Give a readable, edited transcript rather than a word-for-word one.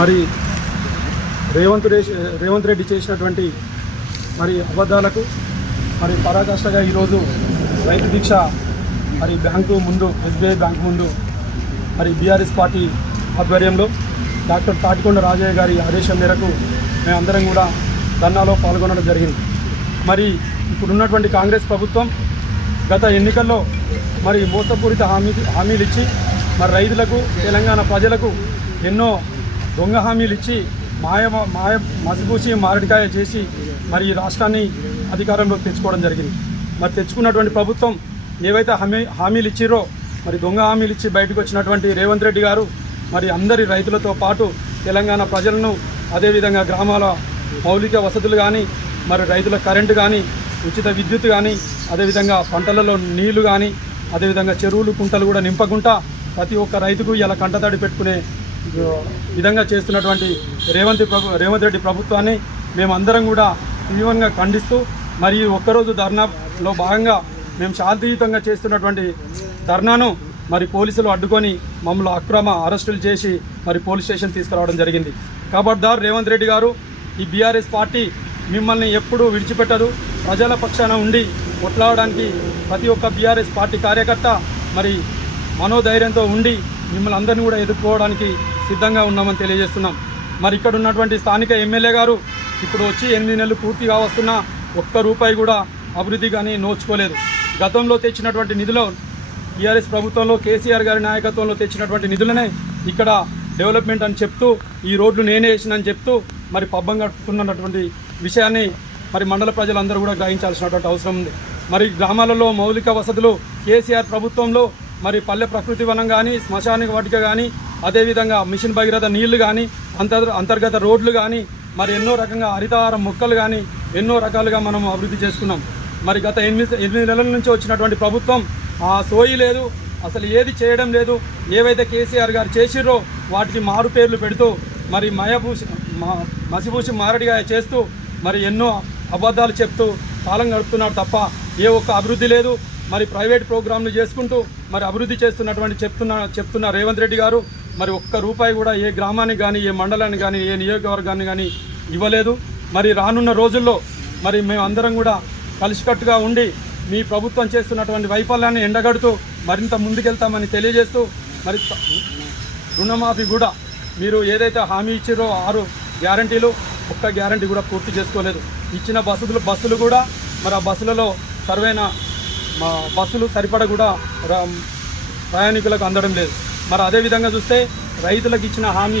మరి రేవంత్ రెడ్డి చేసినటువంటి మరి అబద్ధాలకు మరి పరాకాష్ఠగా ఈరోజు రైతు దీక్ష మరి బ్యాంకు ముందు ఎస్బీఐ బ్యాంకు ముందు మరి బీఆర్ఎస్ పార్టీ ఆధ్వర్యంలో డాక్టర్ తాటికొండ రాజయ్య గారి ఆదేశం మేరకు మేమందరం కూడా ధర్నాలో పాల్గొనడం జరిగింది. మరి ఇప్పుడున్నటువంటి కాంగ్రెస్ ప్రభుత్వం గత ఎన్నికల్లో మరి మోసపూరిత హామీలు ఇచ్చి మరి రైతులకు తెలంగాణ ప్రజలకు ఎన్నో దొంగ హామీలు ఇచ్చి మసిపూసి మారడికాయ చేసి మరి ఈ రాష్ట్రాన్ని అధికారంలోకి తెచ్చుకోవడం జరిగింది. మరి తెచ్చుకున్నటువంటి ప్రభుత్వం ఏవైతే హామీలు ఇచ్చిరో మరి దొంగ హామీలు ఇచ్చి బయటకు వచ్చినటువంటి రేవంత్ రెడ్డి గారు మరి అందరి రైతులతో పాటు తెలంగాణ ప్రజలను అదేవిధంగా గ్రామాల మౌలిక వసతులు కానీ మరి రైతుల కరెంటు కానీ ఉచిత విద్యుత్ కానీ అదేవిధంగా పంటలలో నీళ్లు కానీ అదేవిధంగా చెరువులు కుంటలు కూడా నింపకుండా ప్రతి ఒక్క రైతుకు ఇలా కంటతడి పెట్టుకునే విధంగా చేస్తున్నటువంటి రేవంత్ రెడ్డి ప్రభుత్వాన్ని మేమందరం కూడా తీవ్రంగా ఖండిస్తూ మరి ఒక్కరోజు ధర్నాలో భాగంగా మేము శాంతియుతంగా చేస్తున్నటువంటి ధర్నాను మరి పోలీసులు అడ్డుకొని మమ్మల్ని అక్రమ అరెస్టులు చేసి మరి పోలీస్ స్టేషన్ తీసుకురావడం జరిగింది. ఖబర్దార్ రేవంత్ రెడ్డి గారు, ఈ బీఆర్ఎస్ పార్టీ మిమ్మల్ని ఎప్పుడూ విడిచిపెట్టదు. ప్రజల పక్షాన ఉండి కొట్లాడడానికి ప్రతి ఒక్క బీఆర్ఎస్ పార్టీ కార్యకర్త మరి మనోధైర్యంతో ఉండి మిమ్మల్ని అందరినీ కూడా ఎదుర్కోవడానికి సిద్ధంగా ఉన్నామని తెలియజేస్తున్నాం. మరి ఇక్కడ ఉన్నటువంటి స్థానిక ఎమ్మెల్యే గారు ఇప్పుడు వచ్చి 8 నెలలు పూర్తిగా వస్తున్నా ఒక్క రూపాయి కూడా అభివృద్ధి కానీ నోచుకోలేదు. గతంలో తెచ్చినటువంటి నిధులు టీఆర్ఎస్ ప్రభుత్వంలో కేసీఆర్ గారి నాయకత్వంలో తెచ్చినటువంటి నిధులనే ఇక్కడ డెవలప్మెంట్ అని చెప్తూ ఈ రోడ్లు నేనే వేసినని చెప్తూ మరి పబ్బం గడుపుతున్నటువంటి విషయాన్ని మరి మండల ప్రజలందరూ కూడా గ్రహించాల్సినటువంటి అవసరం ఉంది. మరి గ్రామాలలో మౌలిక వసతులు కేసీఆర్ ప్రభుత్వంలో మరి పల్లె ప్రకృతి వనం కానీ శ్మశానిక వాటిక కానీ అదేవిధంగా మిషన్ భగీరథ నీళ్లు కానీ అంతర్గత రోడ్లు కానీ మరి ఎన్నో రకంగా హరితహారం మొక్కలు కానీ ఎన్నో రకాలుగా మనం అభివృద్ధి చేసుకున్నాం. మరి గత 8 నెలల నుంచి వచ్చినటువంటి ప్రభుత్వం ఆ సోయి లేదు, అసలు ఏది చేయడం లేదు. ఏవైతే కేసీఆర్ గారు చేసిర్రో వాటికి మారు పేర్లు పెడుతూ మరి మసిపూసి మారడిగా చేస్తూ మరి ఎన్నో అబద్ధాలు చెప్తూ కాలం గడుపుతున్నారు తప్ప ఏ ఒక్క అభివృద్ధి లేదు. మరి ప్రైవేట్ ప్రోగ్రాంలు చేసుకుంటూ మరి అభివృద్ధి చేస్తున్నటువంటి చెప్తున్న రేవంత్ రెడ్డి గారు మరి ఒక్క రూపాయి కూడా ఏ గ్రామానికి కానీ ఏ మండలానికి కానీ ఏ నియోజకవర్గాన్ని కానీ ఇవ్వలేదు. మరి రానున్న రోజుల్లో మరి మేమందరం కూడా కలిసికట్టుగా ఉండి మీ ప్రభుత్వం చేస్తున్నటువంటి వైఫల్యాన్ని ఎండగడుతూ మరింత ముందుకెళ్తామని తెలియజేస్తూ మరి రుణమాఫీ కూడా మీరు ఏదైతే హామీ ఇచ్చారో 6 గ్యారంటీలు ఒక్క గ్యారంటీ కూడా పూర్తి చేసుకోలేదు. ఇచ్చిన బస్సులు కూడా మరి ఆ బస్సులలో సర్వైన బస్సులు సరిపడ కూడా ప్రయాణికులకు అందడం లేదు. మరి అదేవిధంగా చూస్తే రైతులకు ఇచ్చిన హామీ